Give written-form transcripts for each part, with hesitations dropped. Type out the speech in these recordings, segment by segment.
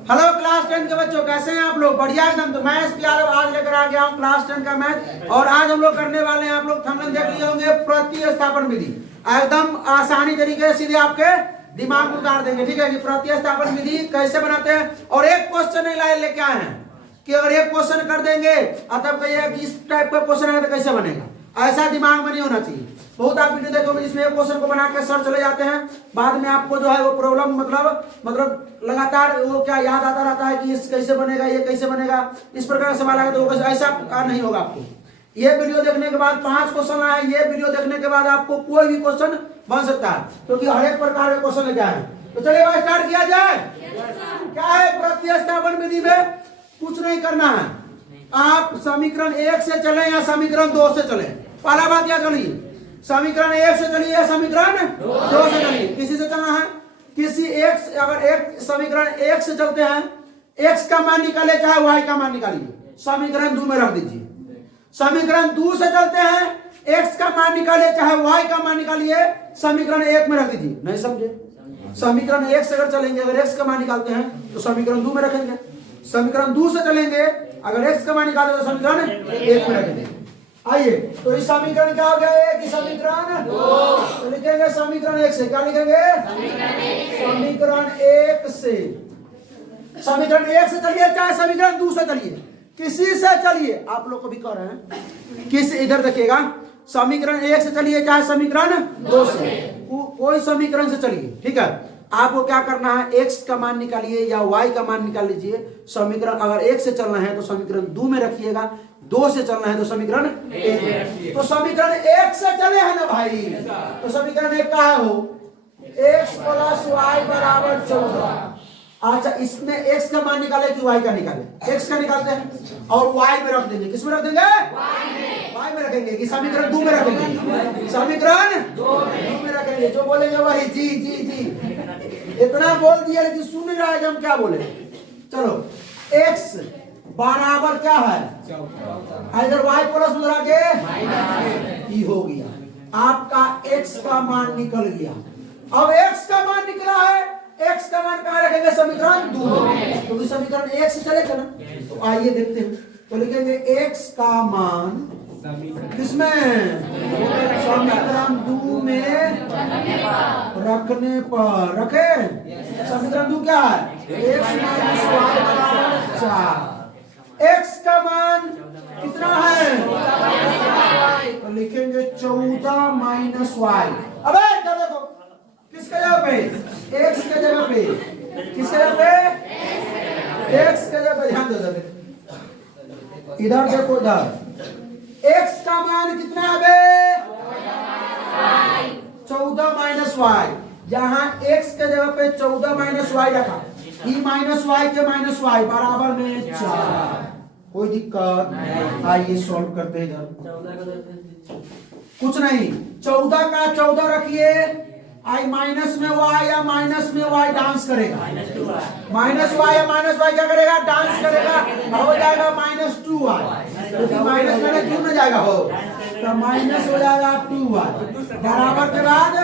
Hello class 10 के बच्चों, कैसे हैं आप लोग? बढ़िया एकदम। तो मैं एसपी यादव आज लेकर आ गया हूँ क्लास 10 का मैथ। और आज हम लोग करने वाले हैं, आप लोग थंबनेल देख लिए होंगे, प्रतिस्थापन विधि। एकदम आसानी तरीके से सीधे आपके दिमाग में उतार देंगे। ठीक है कि प्रतिस्थापन विधि कैसे बनाते हैं। और एक क्वेश्चन नहीं लेके आए हैं कि अगर एक क्वेश्चन कर देंगे तब कहिए कि इस टाइप का क्वेश्चन है तो कैसे बनेगा। ऐसा दिमाग में नहीं होना चाहिए। बहुत आप वीडियो देखोगे जिसमें एक क्वेश्चन को बना के सर चले जाते हैं, बाद में आपको जो है वो प्रॉब्लम मतलब लगातार वो क्या याद आता रहता है कि इस कैसे बनेगा, ये कैसे बनेगा, इस प्रकार का सवाल आएगा। तो ऐसा नहीं होगा आपको। ये वीडियो देखने के बाद 5 क्वेश्चन आए, ये वीडियो देखने के बाद आपको कोई भी क्वेश्चन बन सकता है, क्योंकि हर एक प्रकार के क्वेश्चन लेके आए। तो चलिए भाई स्टार्ट किया जाए। क्या है प्रतिस्थापन विधि में? कुछ नहीं करना है, आप समीकरण 1 से चले या समीकरण 2 से चले। पहला बात क्या करिए, समीकरण 1 से चलिए या समीकरण 2 से चलिए। किसी से चलना है, किसी एक, अगर एक समीकरण 1 से चलते हैं, x का मान निकाले चाहे y का मान निकालिए, समीकरण 2 में रख दीजिए। समीकरण 2 से चलते हैं, x का मान निकाले चाहे y का मान निकालिए, समीकरण 1 में रख दीजिए। नहीं समझे? समीकरण 1 से अगर चलेंगे, अगर x का मान निकालते हैं तो समीकरण 2 में रखेंगे। समीकरण 2 से चलेंगे, अगर x का मान निकाले तो समीकरण 1 में रखेंगे। आइए, तो इस समीकरण क्या हो गया? एक समीकरण 2। तो लिखेंगे समीकरण 1 से। क्या लिखेंगे? समीकरण 1 से। समीकरण 1 से चलिए चाहे समीकरण 2 से चलिए, किसी से चलिए। आप लोग को भी कह रहे हैं किस, इधर देखिएगा, समीकरण 1 से चलिए चाहे समीकरण 2 से, कोई समीकरण से चलिए। ठीक है, आपको क्या करना है, x का मान निकालिए या y का मान निकाल लीजिए। समीकरण अगर 1 से चलना है तो समीकरण 2 में रखिएगा, 2 से चलना है तो समीकरण 1 में। तो समीकरण 1 से चले हैं ना भाई, तो समीकरण 1 का हो x + y = 14। अच्छा, इसमें x का मान निकाले कि y का निकाले? x का निकालते हैं और y में रख देंगे। किस में रख देंगे? y में रखेंगे कि समीकरण 2 में रखेंगे? समीकरण 2 में रखेंगे। जो बोलेंगे वही जी जी जी। इतना बोल दिया लेकिन सुन नहीं रहा है कि हम क्या बोले। चलो, x बराबर क्या है? इधर y प्लस उधर के ई हो गया, आपका x का मान निकल गया। अब x का मान निकला है, x का मान कहाँ रखेंगे? समीकरण 2 में। तो समीकरण 1 से चलेगा ना, तो आइए देखते हैं। तो लिखेंगे x का मान किसमें? समीकरण 2 में रखने पर। रखे समीकरण 2 क्या है? x - y = 4। x का मान कितना है? तो लिखेंगे 14 - y। अबे इधर देखो, किसके जगह पे? x के जगह पे। किसके जगह पे? x के जगह पे। ध्यान दो इधर देखो, इधर x का मान कितना है बे? 14 - y। जहां x के जगह पे 14 - y रखा, e - y के -y बराबर में 4। कोई दिक्कत? आइए सॉल्व करते हैं। इधर कुछ नहीं, 14 का 14 रखिए, आई माइनस में y या माइनस में y डांस करेगा। माइनस y या माइनस y क्या करेगा? डांस करेगा। हो जाएगा -2y, क्योंकि माइनस में क्यों ना जाएगा, हो तो माइनस हो जाएगा 2y बराबर के बाद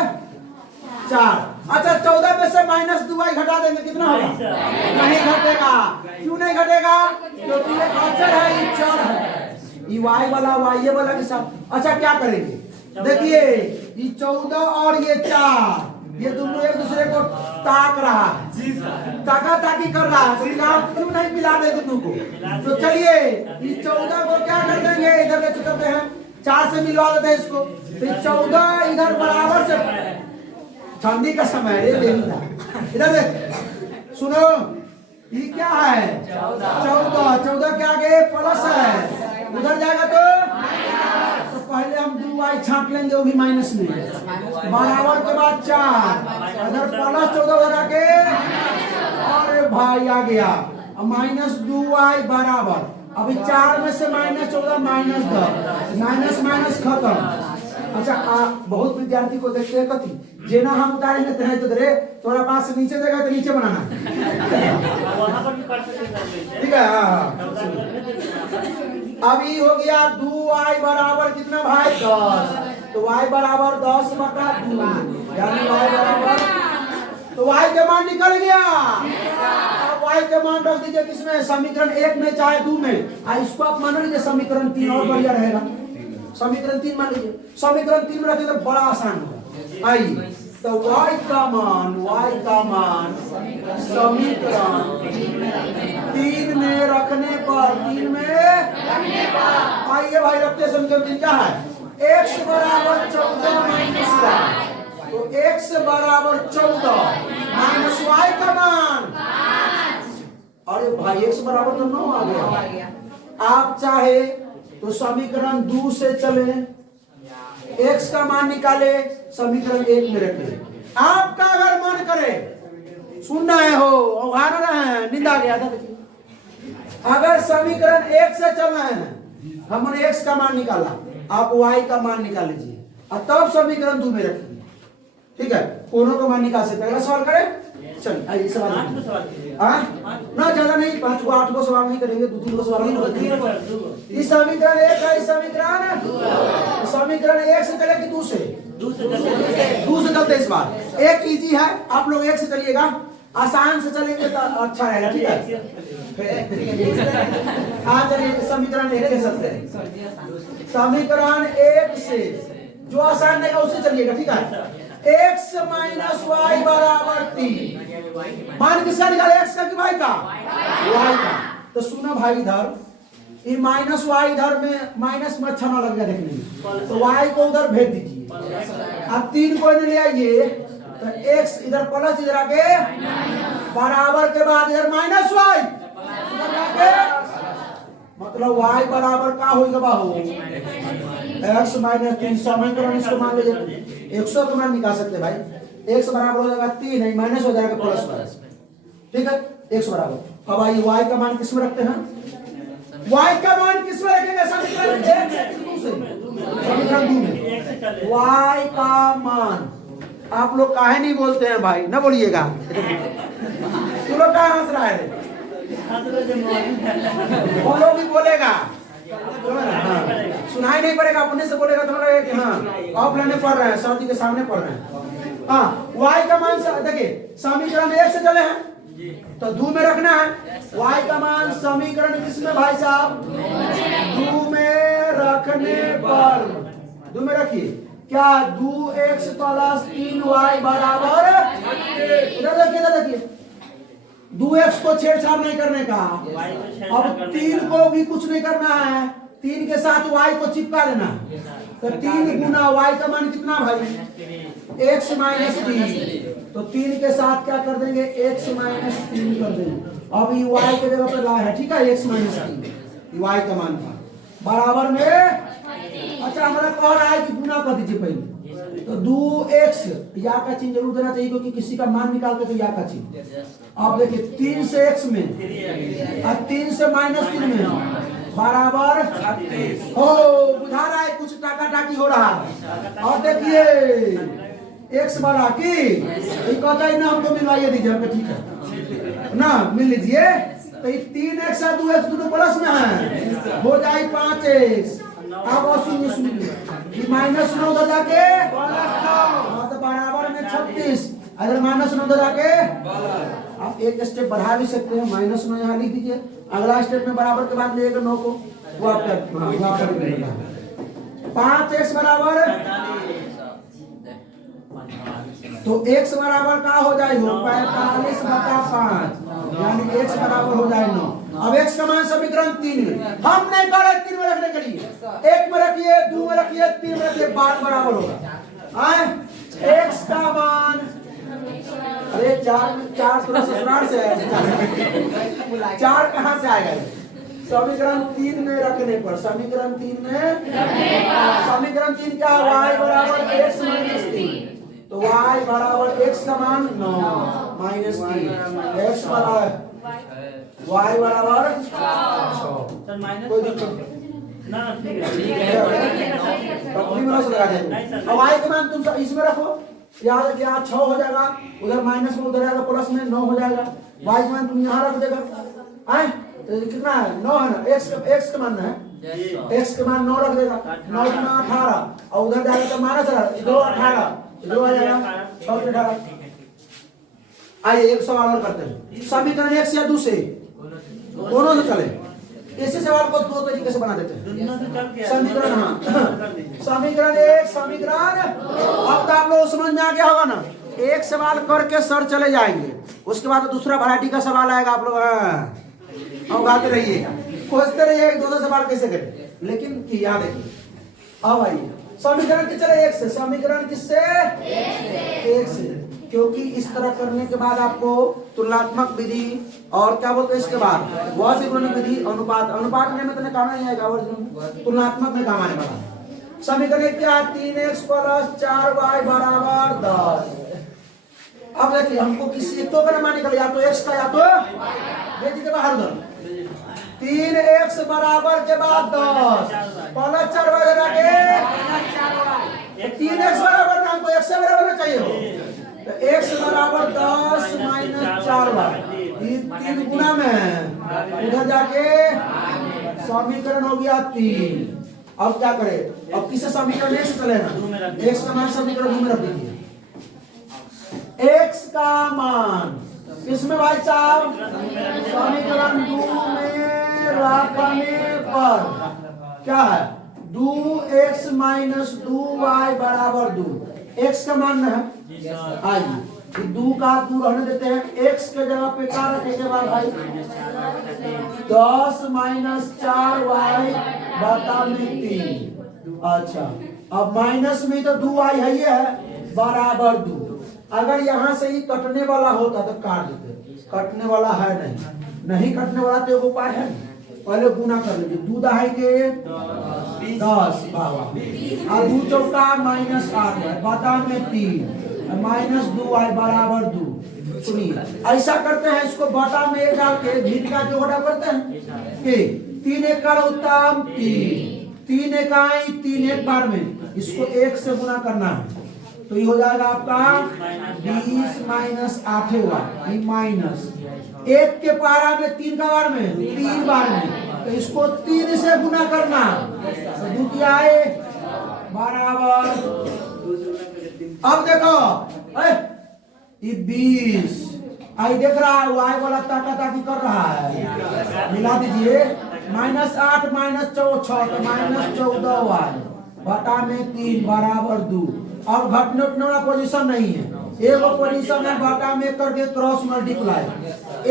4। अच्छा, 14 में से -2y घटा देंगे, कितना होगा? नहीं घटेगा। क्यों नहीं घटेगा? क्योंकि ये अचर है, ये चर है। ये y वाला y वाला के साथ। अच्छा, क्या करेंगे? देखिए, ये 14 और ये 4, ये दोनों एक दूसरे को ताक रहा है, ताका ताकी कर रहा है। तो आप क्यों नहीं मिला दे दोनों को? तो चलिए, ये 14 को क्या कर देंगे? इधर लेके चलते हैं, 4 से मिलवा देते हैं इसको। तो 14 इधर बराबर से, ठंडी का समय है, इधर देख, सुनो, ये क्या है? 14 क्या आगे प्लस है, उधर जाएगा तो पहले हम 2y छांट लेंगे, वो भी माइनस में, बराबर के बाद 4, इधर प्लस 14 उधर आके, और भाई आ गया -2y बराबर। अभी 4 में से -14 -10, माइनस माइनस खत्म। अच्छा, बहुत विद्यार्थी को देखते हैं कथी, जेना हम उतारे लेते हैं तो दे थोड़ा पास से नीचे देगा तो नीचे बनाना है। ठीक है, अभी हो गया 2y बराबर कितना भाई? 10। तो y बराबर 10 बटा 2, यानी y बराबर, तो y का मान निकल गया। अब y y का मान रख दीजिए किसमें, समीकरण 1 में चाहे 2 में। इसको आप मान लीजिए समीकरण 3 और बढ़िया रहेगा। समीकरण 3 मान लीजिए, समीकरण 3 में रखिए तो बड़ा आसान होगा। आइए तो y का मान समीकरण 3 में रखने पर, 3 में आइए भाई रखते समीकरण 3 क्या है, x बराबर 14 माइनस y, तो x बराबर 14 माइनस y का मान, अरे भाई x बराबर तो 9 आ गया। आप चाहे तो समीकरण 2 से चले, x का मान निकाले, समीकरण 1 में रखे। आपका अगर मन करे, सुन रहे हो और आ रहे हैं, नींद आ गया था, अगर समीकरण 1 से चल रहे हैं, हमने x का मान निकाला, आप y का मान निकाल लीजिए और तब समीकरण 2 में रखिए। ठीक है, दोनों का मान निकाल सकते हैं। अगला सवाल करें, चलिए आइए सवाल ना, ज्यादा नहीं, 5 को 8 को सवाल नहीं करेंगे, 2-3 को सवाल नहीं। इस समीकरण 1 का, इस समीकरण 1 से चले कि 2 से, 2 से चलते इस बार। एक इजी है, आप लोग 1 से चलिएगा, आसान से चलेंगे तो अच्छा रहेगा। ठीक है, हाँ चलिए समीकरण 1 के चलते हैं। समीकरण 1 से जो आसान रहेगा उससे चलिएगा। ठीक है, x माइनस वाई बराबर 3, मान किसका निकाले, x का कि y का, y का। तो सुना भाई, इधर ये माइनस वाई, इधर में माइनस में अच्छा ना लग गया देखने में, तो y को उधर भेज दीजिए। अब 3 को ले आइए, तो x इधर प्लस, इधर आके बराबर के बाद इधर माइनस वाई, इधर आके मतलब y बराबर का होगा बाहू, x माइनस 3। समीकरण इसको मान लीजिए 100 को मान निकाल सकते भाई, x बराबर हो जाएगा 3, नहीं माइनस हो जाएगा प्लस प्लस। ठीक है, x बराबर। अब आइए y का मान किसमें रखते हैं, y का मान किसमें रखेंगे, समीकरण 1 से कि 2 से, समीकरण 2 में। y का मान, आप लोग काहे नहीं बोलते हैं भाई, ना बोलिएगा, तुम लोग कहाँ हंस रहा है, बोलो भी बोलेगा, सुनाई नहीं पड़ेगा, अपने से बोलेगा तो लगेगा कि हाँ ऑफलाइन में पढ़ रहे हैं, सर जी के सामने पढ़ रहे हैं। हाँ, y का मान देखिए समीकरण 1 से चले हैं तो 2 में रखना है। y का मान समीकरण किसमें भाई साहब, 2 में रखने पर, 2 में रखिए क्या, 2x प्लस 3y बराबर, इधर देखिए, इधर देखिए, 2x को छेड़छाड़ नहीं करने का। अब 3 को भी कुछ नहीं करना है, 3 के साथ y को चिपका देना। तो 3 गुना y का मान कितना भाई, x माइनस 3, तो 3 के साथ क्या कर देंगे, x माइनस 3 कर देंगे। अब ये y के जगह पर लाया है, ठीक है, x माइनस 3 y का मान था, बराबर में, अच्छा हमारा कह रहा है कि गुना कर दीजिए पहले, तो 2x, या का चिन्ह जरूर देना चाहिए क्योंकि किसी का मान निकालते तो या का चिन्ह। अब देखिए 3 से x में और 3 से माइनस 3 में बराबर 36। ओ बुझा रहा है, कुछ टाका टाकी हो रहा है। और देखिए x वाला की कहता है ना हमको मिलवाइए दीजिए, हमको ठीक है ना, मिल लीजिए। तो 3x और 2x दोनों प्लस में है, हो जाए 5x। अब सुनिए माइनस 9 उधर जाके तो बराबर में 36, अगर माइनस 9 उधर जाके, आप एक स्टेप बढ़ा भी सकते हैं, माइनस 9 यहाँ लिख दीजिए, अगला स्टेप में बराबर के बाद लेगा 9 को, वो आपका 5x बराबर, तो x बराबर का हो जाए 45/5, यानी x बराबर हो जाए 9। अब x का मान समीकरण 3 में, हम नहीं कर रहे 3 में रखने के लिए, 1 में रखिए, 2 में रखिए, 3 में रखिए, 12 बराबर होगा। x का मान, अरे 4 थोड़ा ससुराल से आया, 4 कहाँ से आएगा, समीकरण 3 में रखने पर, समीकरण 3 में, समीकरण 3 क्या, y बराबर x माइनस 3, तो y बराबर x का मान 9 माइनस 3, x बराबर y बराबर 6, कोई दिक्कत ना, ठीक है, अब y का मान तुम इसमें रखो, याद रखिए यहाँ 6 हो जाएगा, उधर माइनस में, उधर जाएगा प्लस में, 9 हो जाएगा। y का मान तुम यहाँ रख देगा, आए तो कितना है, 9 है ना, x का मान है, x का मान 9 रख देगा, 9 गुना 18, और उधर जाएगा तो माइनस 18, इधर 18, इधर आ जाएगा 6 से 18। आइए एक सवाल और करते हैं। समीकरण एक से या दो से, दोनों से चले। इसी सवाल को दो तरीके से बना देते हैं। समीकरण, हाँ समीकरण एक, समीकरण, अब तो आप लोग समझ में आ गया होगा ना। एक सवाल करके सर चले जाएंगे, उसके बाद दूसरा वैरायटी का सवाल आएगा। आप लोग हाँ गाते रहिए, खोजते रहिए दो सवाल कैसे करें, लेकिन याद है। अब आइए समीकरण की चले एक से, समीकरण किससे, एक से, क्योंकि इस तरह करने के बाद आपको तुलनात्मक विधि और क्या बोलते हैं इसके बाद वर्गीकरण विधि, अनुपात, अनुपात में तो काम नहीं आएगा, तुलनात्मक में काम आने वाला। समीकरण क्या, 3x + 4y = 10। अब देखिए हमको किसी तो का मान निकल, या तो x का या तो भेज के बाहर उधर। 3x बराबर के बाद 10 + 4y लगा के 3x बराबर ना, हमको x से बराबर ना चाहिए हो, तो x बराबर 10 - 4y, 3 गुना में उधर जाके समीकरण हो गया 3। अब क्या करें, अब किसे समीकरण एक से चलेगा, x का मान समीकरण 2 में रख दीजिए। x का मान किसमें भाई साहब, समीकरण 2 में रखने पर क्या है, 2x - 2y = 2। x का मान है, आइए 2 का 2 रहने देते हैं, x के जगह पे क्या रखेंगे भाई, 10 - 4y / 3। अच्छा अब माइनस में तो 2y है, ये है बराबर 2। अगर यहां से ही कटने वाला होता तो काट देते, कटने वाला है नहीं कटने वाला तो एक उपाय है, पहले गुना कर लीजिए। 2 दहाई 10 बाबा, और 2 चौका -8 है, बता में 3 -2y = 2। सुनिए ऐसा करते हैं, इसको बटा में 1 डाल के भीड़ का जोड़ा करते हैं कि 3 1 का उत्तम 3 इकाई 3 एक बार में, इसको 1 से गुना करना है, तो ये हो जाएगा आपका 20 - 8 होगा, ये माइनस 1 के पारा में 3 का बार में 3 बार में, तो इसको 3 से गुना करना, तो द्वितीय बराबर। अब देखो ये 20 आई देख रहा है, y वाला ताकी कर रहा है, मिला दीजिए -8 - 4 तो -14y बटा में 3 बराबर 2। अब घटने उठने वाला पोजीशन नहीं है, एक पोजीशन है, बटा में करके क्रॉस मल्टीप्लाई,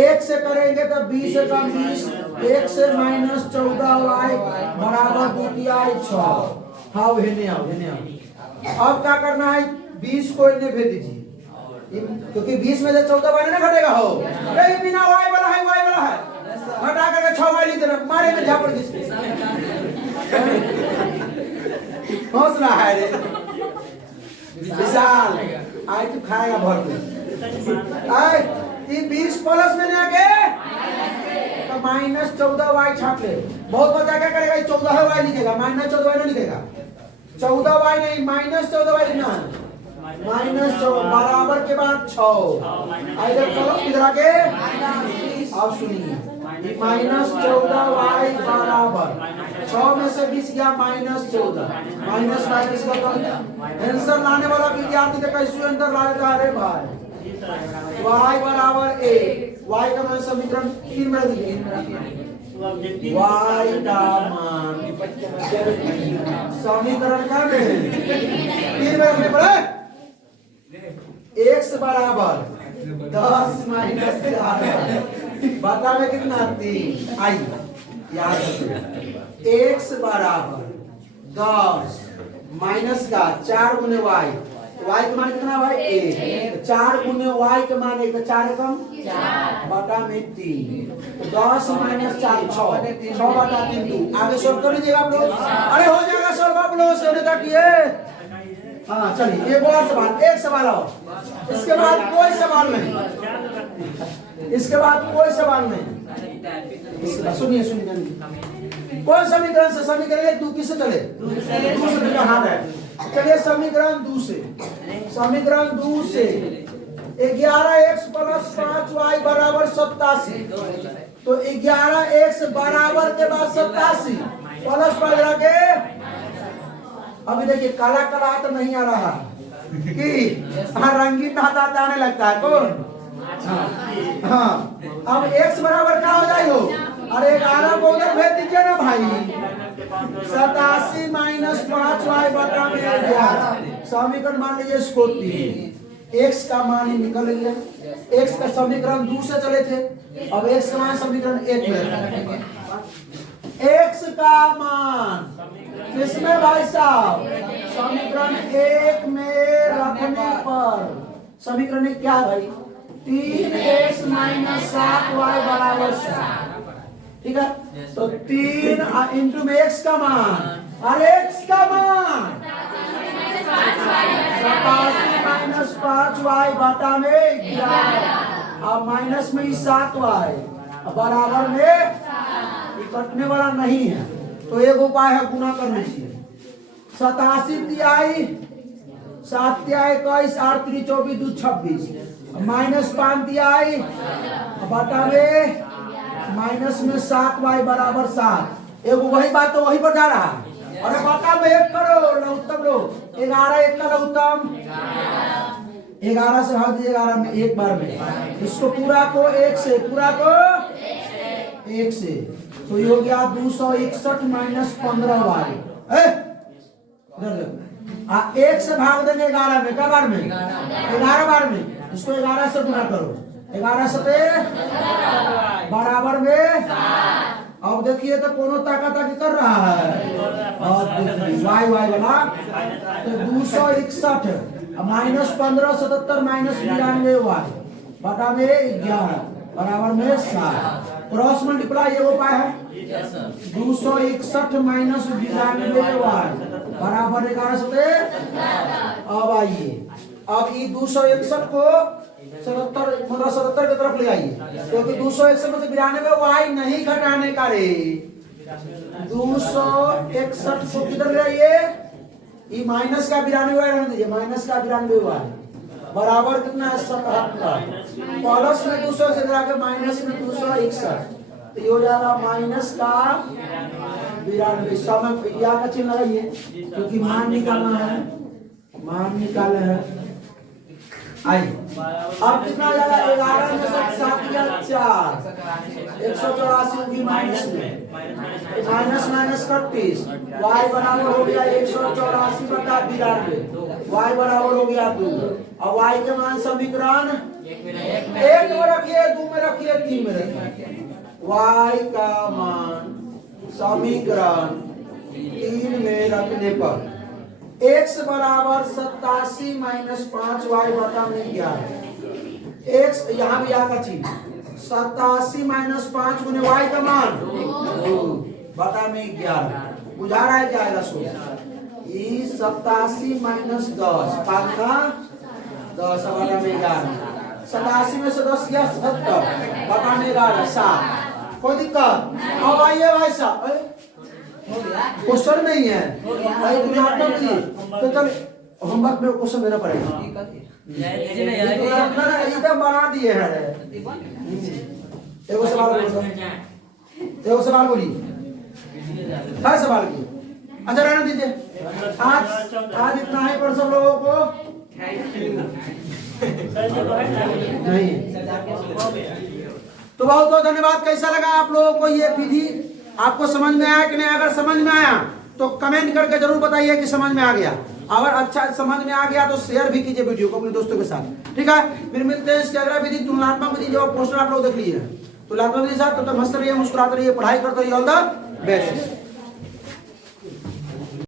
1 से करेंगे तो 20 से कम 20, 1 से -14y बराबर द्वितीय 6। हाँ हेने आओ। अब क्या करना है, 20 को इन्हें भेज दीजिए, क्योंकि 20 में से 14y ना घटेगा हो, नहीं बिना y वाला है, घटा करके 6y लिख देना, मारे में झापड़ किसके हौसला है रे विशाल, आज तू खाएगा भर में। आए ये 20 प्लस में आके तो -14y छाप ले, बहुत बच्चा क्या करेगा, 14y लिखेगा, -14y नहीं लिखेगा, 14y नहीं -14y लिखना है, -14 बराबर के बाद 6 इधर चलो इधर आके। अब सुनिए -14y बराबर 6 में से 20 गया -14, माइनस का आंसर लाने वाला विद्यार्थी देखा इस अंदर ला देता है भाई, y बराबर 1, y का मान समीकरण 3 में लिखिए, y का मान समीकरण का 3 में लिखने पड़े, x बराबर 10 - 4 बता में कितना 3। आइए याद रखिए, x बराबर 10 माइनस का 4 गुने y, y का मान कितना भाई 1, 4 गुने y का मान 1, 4 कम 4 बटा में 3, 10 - 4 6 बटा 3 2। आगे सॉल्व कर लीजिएगा आप लोग, अरे हो जाएगा सॉल्व आप लोगों से, तक ये हाँ चलिए एक और सवाल, एक सवाल और, इसके बाद कोई सवाल नहीं, इसके बाद कोई सवाल नहीं। सुनिए कौन समीकरण से, समीकरण 1 2 किससे चले, 2 से हाथ है, चलिए समीकरण 2 से, समीकरण 2 से 11x + 5y = 87, तो 11x बराबर के बाद 87 प्लस पर लगे। अभी देखिए काला तो नहीं आ रहा कि रंगीन हाथ आने लगता है, कौन हाँ अब x बराबर क्या हो जाएगा? अरे 11 को उधर भेज दीजिए ना भाई। 87 माइनस 5y बटा में 11 समीकरण मान लीजिए इसको 3। x का मान ही निकल गया। x का समीकरण 2 से चले थे, अब x का मान समीकरण 1 में रखेंगे। x का मान किसमें भाई साहब? समीकरण 1 में रखने पर समीकरण क्या है भाई? 3x माइनस 7y बराबर 7। ठीक है, तो 3 इंटू में x का मान और x का मान 87 माइनस 5y बटा में 11। अब माइनस में 7y बराबर में कटने वाला नहीं है, तो एक उपाय है गुना कर लीजिए। 87 तिहाई 7 तिहाई 21 8 3 24 2 26 माइनस 5 तिहाई बटा में माइनस में 7y बराबर 7। एक वही बात तो वही पर जा रहा है। अरे बटा में 1 करो लघुत्तम लो, 11 1 का लघुत्तम 11 से भाग दीजिए 11 में एक बार में। इसको पूरा को 1 से, पूरा को 1 से, तो ये हो गया 261 माइनस 15y। 1 से भाग देंगे 11 में, क्या बार में? 11 बार में। इसको 11 से गुना करो, 11 से बराबर में। अब देखिए तो कोनो ताकत कर रहा है वाई वाई वाला, तो 261 माइनस 15 77 माइनस 92y बटा में 11 बराबर में 7। क्रॉस मल्टीप्लाई ये उपाय है। 261 माइनस 92y बराबर 11 से। अब आइए, अब ये 261 को 77 मतलब 77 की तरफ ले आइए, क्योंकि 261 में से 92y नहीं घटाने का रे। 261 को किधर ले आइए? ये माइनस का 92y रहने दीजिए, माइनस का 92y बराबर कितना है? 77। प्लस में 200 से गिरा के माइनस में 261, तो ये हो जाएगा माइनस का 92। समय या का चिन्ह लगाइए, क्योंकि मान निकालना है, मान निकाले है। आइए अब कितना आ जाएगा? 11 में 7 या 4 184 होगी माइनस में, माइनस माइनस 31 y बराबर हो गया 184 बटा 92, y बराबर हो गया 2। अब y के मान समीकरण 1 में रखिए, 2 में रखिए, 3 में रखिए। y का मान समीकरण 3 में रखने पर x बराबर 87 माइनस 5y बटा में 11। x यहाँ भी आगा चीज 87 माइनस 5 गुने y का मान 2 बटा में 11। बुझा रहा है क्या आएगा? सो ये 87 माइनस 10 5 का 10 बटा में 11। 87 में से 10 गया 70 बटा में 11 7। कोई दिक्कत? अब आइए भाई साहब, क्वेश्चन नहीं है भाई, तो चल होमवर्क में क्वेश्चन देना पड़ेगा। इधर बना दिए हैं। एगो सवाल बोली, हर सवाल की। अच्छा रहने दीजिए, आज इतना ही पर सब लोगों को नहीं। तो बहुत बहुत धन्यवाद। कैसा लगा आप लोगों को ये विधि? आपको समझ में आया कि नहीं? अगर समझ में आया तो कमेंट करके जरूर बताइए कि समझ में आ गया। अगर अच्छा समझ में आ गया तो शेयर भी कीजिए वीडियो को अपने दोस्तों के साथ। ठीक है, फिर मिलते हैं इसके अगला विधि तुलनात्मक विधि, जो पोस्टर आप लोग देख लिए। तुलनात्मक विधि साथ तब तक हंसते रहिए, मुस्कुराते रहिए, पढ़ाई करते रहिए। All the best.